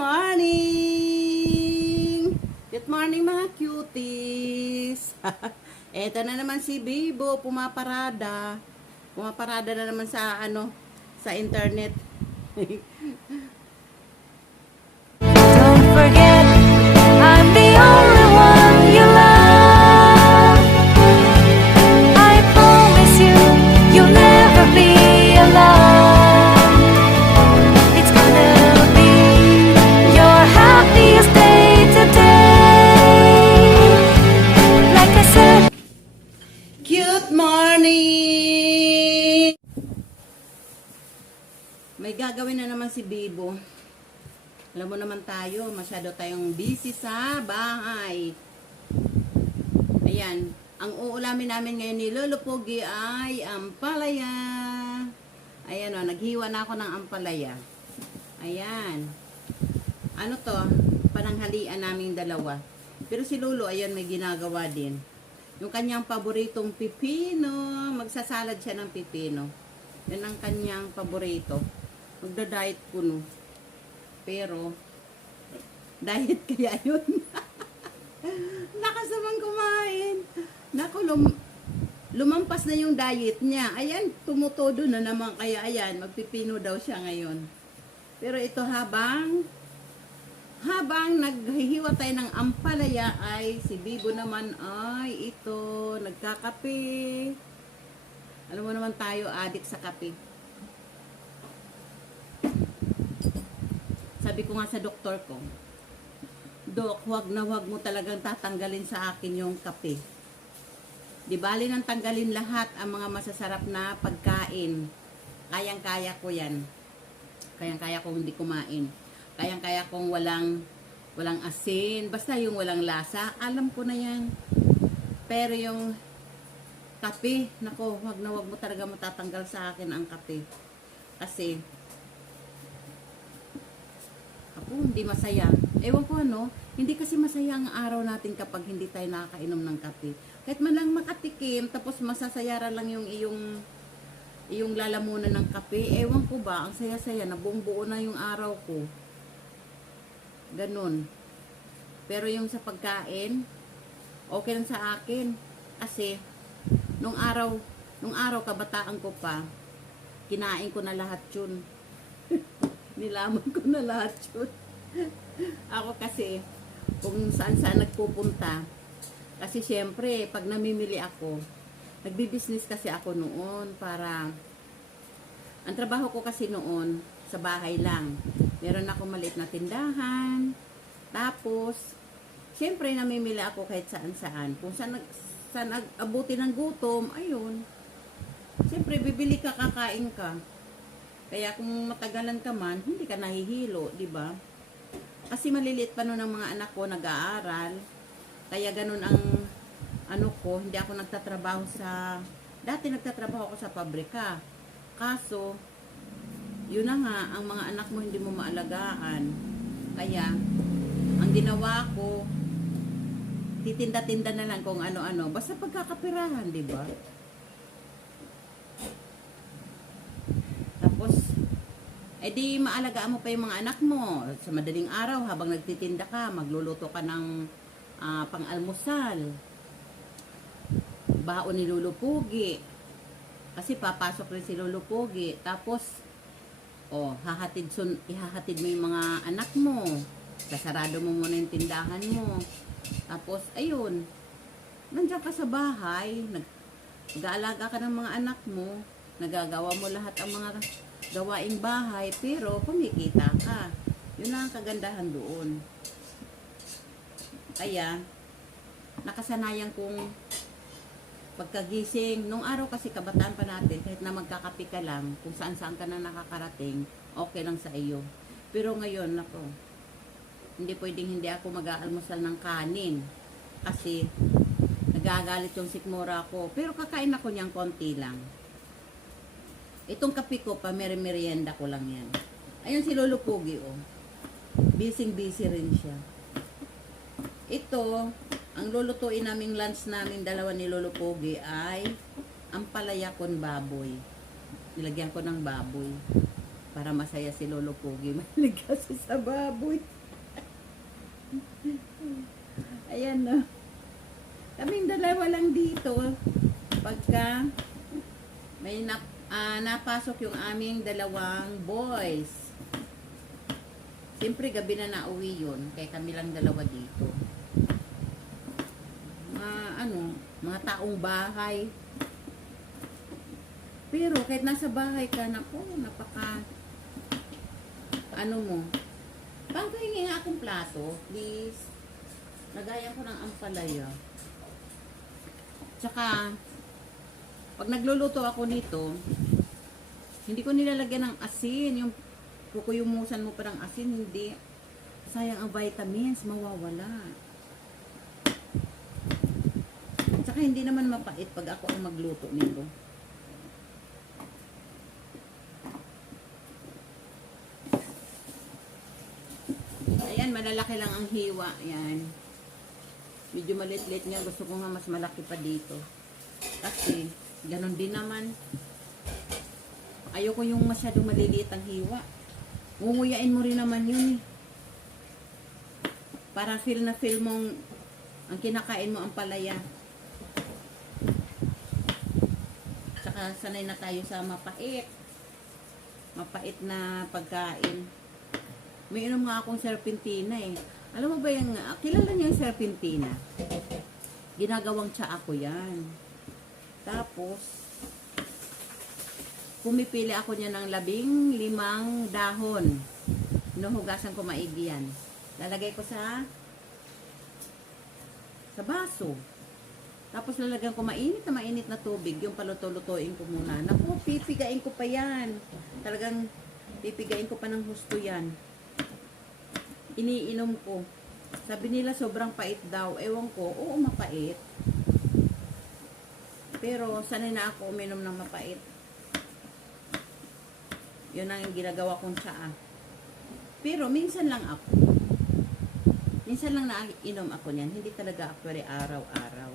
morning! Good morning mga cuties! Eto na naman si Bibo, pumaparada. Pumaparada na naman sa ano, sa internet. gagawin na naman si Bibo. Alam mo naman tayo, masyado tayong busy sa bahay. Ayan, ang uulamin namin ngayon ni Lolo Pogi ay ampalaya. Ayan o, naghiwa na ako ng ampalaya. Ayan. Ano to? Pananghalian naming dalawa. Pero si Lolo, ayan, may ginagawa din. Yung kanyang paboritong pipino. Magsasalad siya ng pipino. Yan ang kanyang paborito. Magda-diet kuno. Pero, diet kaya yun. Nakasamang kumain. Naku, lum lumampas na yung diet niya. Ayan, tumutodo na naman. Kaya ayan, magpipino daw siya ngayon. Pero ito habang habang naghihiwa tayo ng ampalaya ay si Bibo naman ay ito, nagkakape. Alam mo naman tayo, adik sa kape. Sabi ko nga sa doktor ko, Dok, huwag na huwag mo talagang tatanggalin sa akin yung kape. Di bali nang tanggalin lahat ang mga masasarap na pagkain. Kayang-kaya ko yan. Kayang-kaya kong hindi kumain. Kayang-kaya kong walang walang asin, basta yung walang lasa, alam ko na yan. Pero yung kape, nako, wag na wag mo talaga matatanggal sa akin ang kape. Kasi ako hindi masaya. Ewan ko ano, hindi kasi masaya ang araw natin kapag hindi tayo nakakainom ng kape. Kahit man lang makatikim, tapos masasayara lang yung iyong yung lalamunan ng kape, ewan ko ba, ang saya-saya, nabuong buo na yung araw ko. Ganun. Pero yung sa pagkain, okay lang sa akin. Kasi, nung araw, nung araw kabataan ko pa, kinain ko na lahat yun. Nilaman ko na lahat yun. Ako kasi, kung saan saan nagpupunta, kasi syempre, pag namimili ako, nagbi-business kasi ako noon para, ang trabaho ko kasi noon, sa bahay lang. Meron ako maliit na tindahan. Tapos, syempre namimili ako kahit saan saan. Kung saan, saan abuti ng gutom, ayun. Syempre, bibili ka, kakain ka. Kaya kung matagalan ka man, hindi ka nahihilo, di ba? Kasi maliliit pa noon ang mga anak ko nag-aaral. Kaya ganun ang ano ko, hindi ako nagtatrabaho sa dati nagtatrabaho ako sa pabrika. Kaso yun na nga, ang mga anak mo hindi mo maalagaan. Kaya ang ginawa ko titinda-tinda na lang kung ano-ano. Basta pagkakapirahan, di ba? Tapos, eh di maalagaan mo pa yung mga anak mo. Sa madaling araw, habang nagtitinda ka, magluluto ka ng ah, pang-almusal. Baon ni Lolo Pugi. Kasi papasok rin si Lolo Pugi. Tapos, oh, hahatid, sun, ihahatid mo yung mga anak mo. Sasarado mo muna yung tindahan mo. Tapos, ayun, nandiyan ka sa bahay, nag, nag-aalaga ka ng mga anak mo, nagagawa mo lahat ang mga gawaing bahay, pero kumikita ka. Yun lang ang kagandahan doon. Kaya, nakasanayan kong pagkagising, nung araw kasi kabataan pa natin, kahit na magkakapi ka lang, kung saan saan ka na nakakarating, okay lang sa iyo. Pero ngayon, nako, hindi pwedeng hindi ako mag-aalmusal ng kanin. Kasi, nagagalit yung sikmura ko. Pero kakain ako niyang konti lang. Itong kape ko pa, merienda ko lang yan. Ayun si Lolo Pugi, oh. Busy-busy rin siya. Ito, ang lulutuin naming lunch namin dalawa ni Lolo Pogi ay ang palaya con baboy. Nilagyan ko ng baboy. Para masaya si Lolo Pogi. Mahilig kasi sa baboy. Ayan no. Kaming dalawa lang dito. Pagka may nap, ah, napasok yung aming dalawang boys. Siyempre gabi na nauwi yun. Kaya kami lang dalawa dito. Mga ano, mga taong bahay. Pero kahit nasa bahay ka na po, napaka ano mo. Bago hingi nga akong plato, please. Nagaya ko ng ampalaya. Tsaka, pag nagluluto ako nito, hindi ko nilalagyan ng asin. Yung kukuyumusan mo pa ng asin, hindi. Sayang ang vitamins, mawawala. Tsaka hindi naman mapait pag ako ang magluto nito. Ayan, malalaki lang ang hiwa. Ayan. Medyo malit-lit nga. Gusto ko nga mas malaki pa dito. Kasi, ganun din naman. Ayoko yung masyadong maliliit ang hiwa. Ngunguyain mo rin naman yun eh. Para feel na feel mong ang kinakain mo ang palaya. Tsaka sanay na tayo sa mapait. Mapait na pagkain. May inom nga akong serpentina eh. Alam mo ba yung, kilala niyo yung serpentina? Ginagawang tsa ako yan. Tapos, pumipili ako niya ng labing limang dahon. Hinuhugasan ko maigi yan. Lalagay ko sa sa baso. Tapos lalagyan ko mainit na mainit na tubig. Yung paluto-lutuin ko muna. Naku, pipigain ko pa yan. Talagang pipigain ko pa ng husto yan. Iniinom ko. Sabi nila sobrang pait daw. Ewan ko, oo mapait. Pero sanay na ako uminom ng mapait. Yun ang ginagawa kong tsaa. Pero minsan lang ako. Minsan lang nainom ako niyan. Hindi talaga actually araw-araw.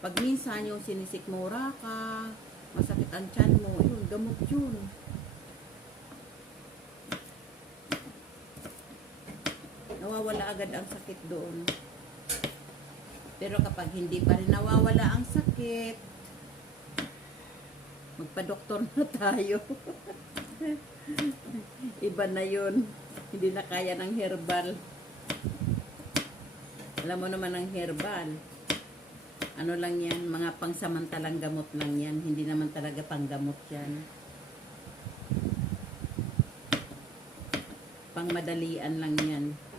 Pag minsan yung sinisikmura ka, masakit ang tiyan mo, yun, gamot yun. Nawawala agad ang sakit doon. Pero kapag hindi pa rin nawawala ang sakit, magpa-doktor na tayo. Iba na yun. Hindi na kaya ng herbal. Alam mo naman ang herbal. Ano lang yan, mga pangsamantalang gamot lang yan. Hindi naman talaga panggamot yan. Pangmadalian lang yan.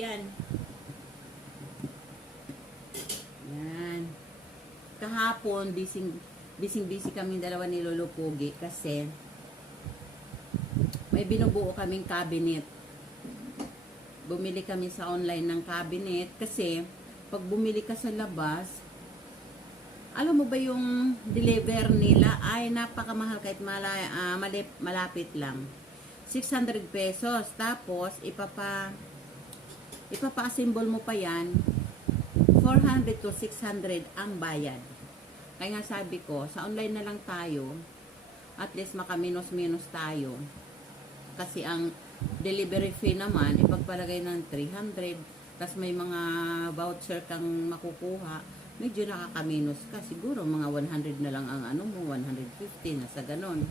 Ayan. Yan. Kahapon, bising bising busy kaming dalawa ni Lolo Pogi kasi may binubuo kaming cabinet. Bumili kami sa online ng cabinet kasi pag bumili ka sa labas, alam mo ba yung deliver nila ay napakamahal kahit mala, ah, malip- malapit lang. 600 pesos. Tapos, ipapa ipapa-assemble mo pa yan 400 to 600 ang bayad. Kaya nga sabi ko, sa online na lang tayo, at least makaminos-minos tayo. Kasi ang delivery fee naman, ipagpalagay ng 300, tapos may mga voucher kang makukuha, medyo nakakaminos ka. Siguro mga 100 na lang ang ano mo, 150 na sa ganon.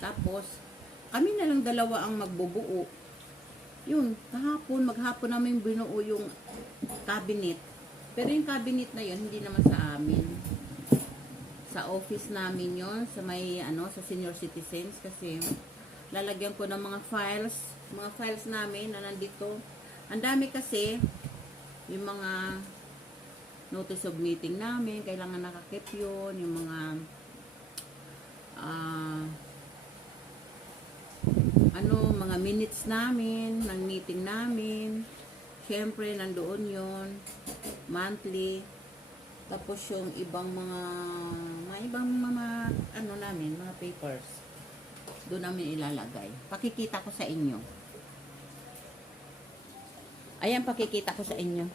Tapos, kami na lang dalawa ang magbubuo. Yun, kahapon, maghapon namin binuo yung cabinet. Pero yung cabinet na yun, hindi naman sa amin. Sa office namin yon sa may, ano, sa senior citizens kasi lalagyan ko ng mga files, mga files namin na nandito. Ang dami kasi, yung mga notice of meeting namin, kailangan nakakip yun, yung mga ah ano, minutes namin, ng meeting namin. Siyempre, nandoon yon monthly. Tapos yung ibang mga, mga ibang mga, ano namin, mga papers. Doon namin ilalagay. Pakikita ko sa inyo. Ayan, pakikita ko sa inyo.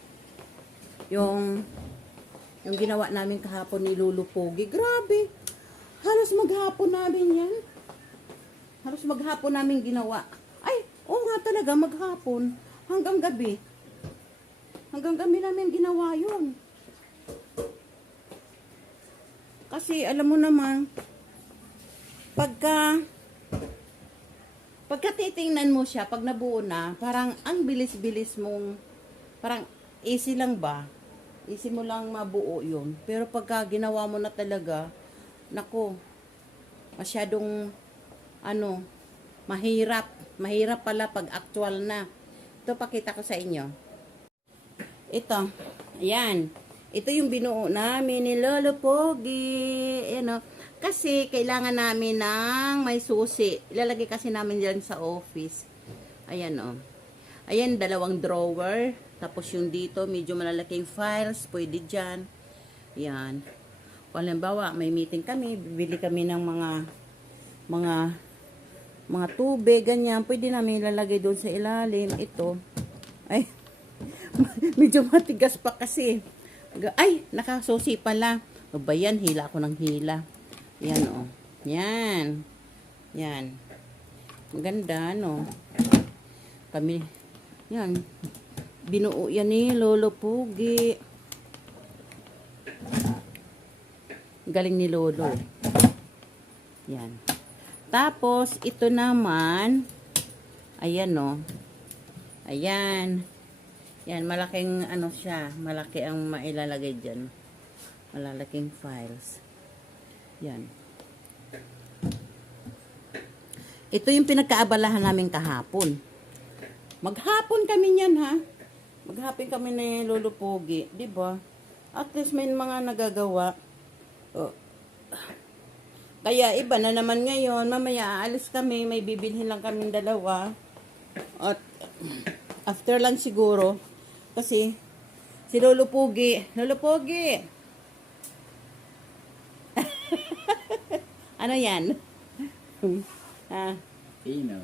yung yung ginawa namin kahapon ni Lulu Pogi. Grabe. Halos maghapon namin yan. Halos maghapon namin ginawa. Talaga, maghapon. Hanggang gabi. Hanggang gabi namin ginawa yun. Kasi alam mo naman, pagka pagka titingnan mo siya, pag nabuo na, parang ang bilis-bilis mong, parang easy lang ba? Easy mo lang mabuo yun. Pero pagka ginawa mo na talaga, nako, masyadong, ano, mahirap. Mahirap pala pag actual na. Ito, pakita ko sa inyo. Ito, ayan. Ito yung binuo namin ni Lolo Pogi. Ayan o. Kasi kailangan namin ng may susi. Ilalagay kasi namin dyan sa office. Ayan o. Ayan, dalawang drawer. Tapos yung dito, medyo malalaking files. Pwede dyan. Ayan. Halimbawa, may meeting kami, bibili kami ng mga mga mga tubig, ganyan. Pwede namin ilalagay doon sa ilalim. Ito. Ay, medyo matigas pa kasi. Ay, nakasusi pala. O ba yan? Hila ako ng hila. Yan, o. Yan. Yan. Maganda, no? Kami, yan. Binuo yan ni Lolo Pugi. Galing ni Lolo. Yan. Tapos, ito naman, ayan, no? Ayan. Yan, malaking ano siya, malaki ang mailalagay dyan. Malalaking files. Yan. Ito yung pinagkaabalahan namin kahapon. Maghapon kami niyan ha. Maghapon kami ni Lolo Pogi, 'di ba? At least may mga nagagawa. Oh. Kaya iba na naman ngayon, mamaya aalis kami, may bibilhin lang kami dalawa. At after lang siguro, kasi si Lolo Pogi, Lolo Pogi. ano yan? ah, Pino.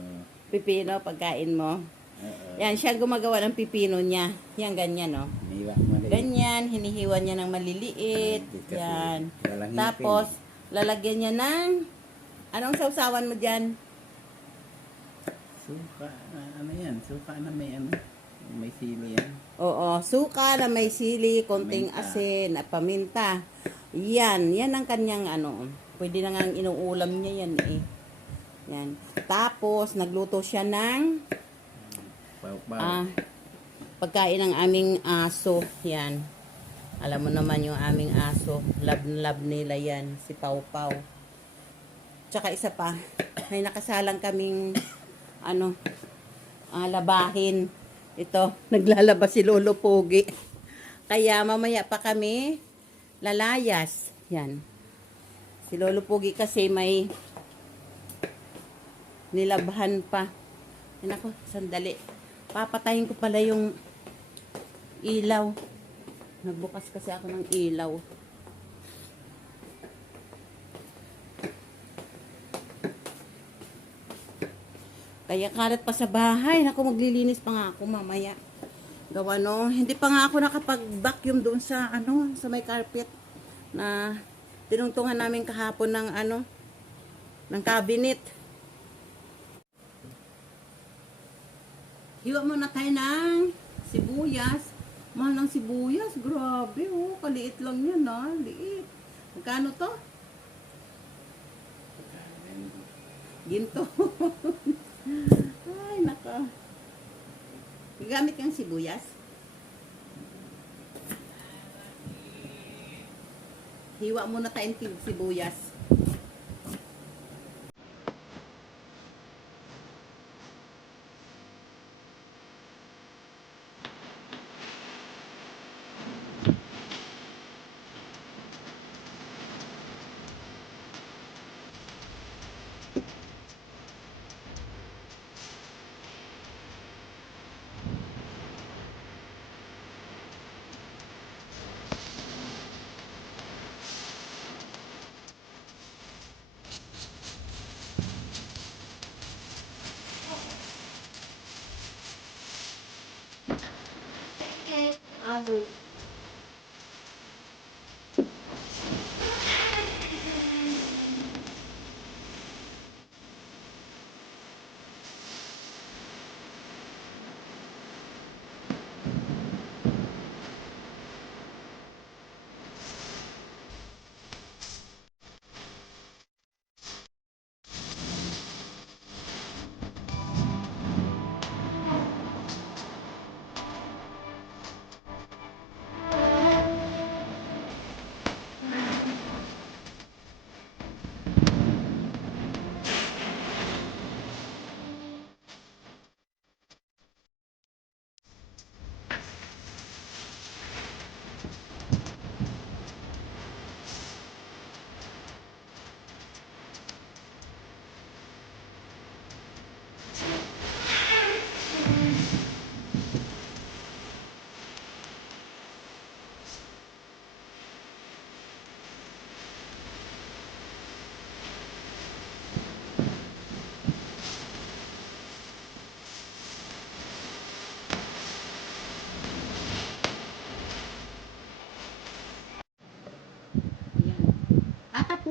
pipino, pagkain mo. Oo. Yan, siya gumagawa ng pipino niya. Yan, ganyan, no? Mali. Ganyan, hinihiwa niya ng maliliit. Yan. Tapos, lalagyan niya ng... Anong sausawan mo dyan? Suka. ah, ano yan? Suka na may ano. May sili yan. Oo, suka na may sili, konting Paminta. asin, at paminta. Yan, yan ang kanyang ano. Pwede na nga inuulam niya yan eh. Yan. Tapos, nagluto siya ng Pau-pau. ah, pagkain ng aming aso. Yan. Alam mo naman yung aming aso. Love na love nila yan. Si Pau Pau. Tsaka isa pa. May nakasalang kaming ano, ah, labahin. Ito, naglalaba si Lolo Pogi. Kaya mamaya pa kami lalayas. Yan. Si Lolo Pogi kasi may nilabhan pa. Yan ako, sandali. Papatayin ko pala yung ilaw. Nagbukas kasi ako ng ilaw. Kaya kalat pa sa bahay. Naku, maglilinis pa nga ako mamaya. Gawa no, hindi pa nga ako nakapag-vacuum doon sa ano, sa may carpet na tinungtungan namin kahapon ng ano, ng cabinet. Hiwa muna tayo ng sibuyas. Mahal ng sibuyas. Grabe, oh. Kaliit lang yan, ha. Liit. Magkano to? Ginto. Ay, naka. Gagamit kang sibuyas? Hiwa muna tayong sibuyas. Road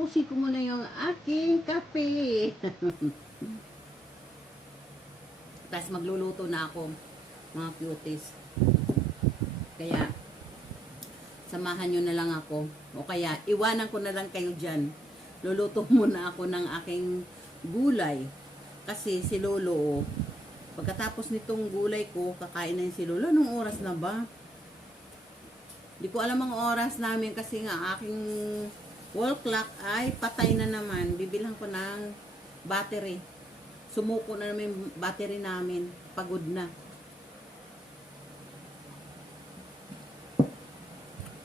Tapusin ko muna yung aking kape. Tapos magluluto na ako, mga cuties. Kaya, samahan nyo na lang ako. O kaya, iwanan ko na lang kayo dyan. Luluto muna ako ng aking gulay. Kasi si Lolo, pagkatapos nitong gulay ko, kakain na si Lolo. Anong oras na ba? Hindi ko alam ang oras namin kasi nga aking wall clock ay patay na naman. Bibilhan ko ng battery. Sumuko na naman yung battery namin. Pagod na.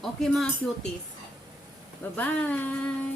Okay mga cuties. Bye-bye!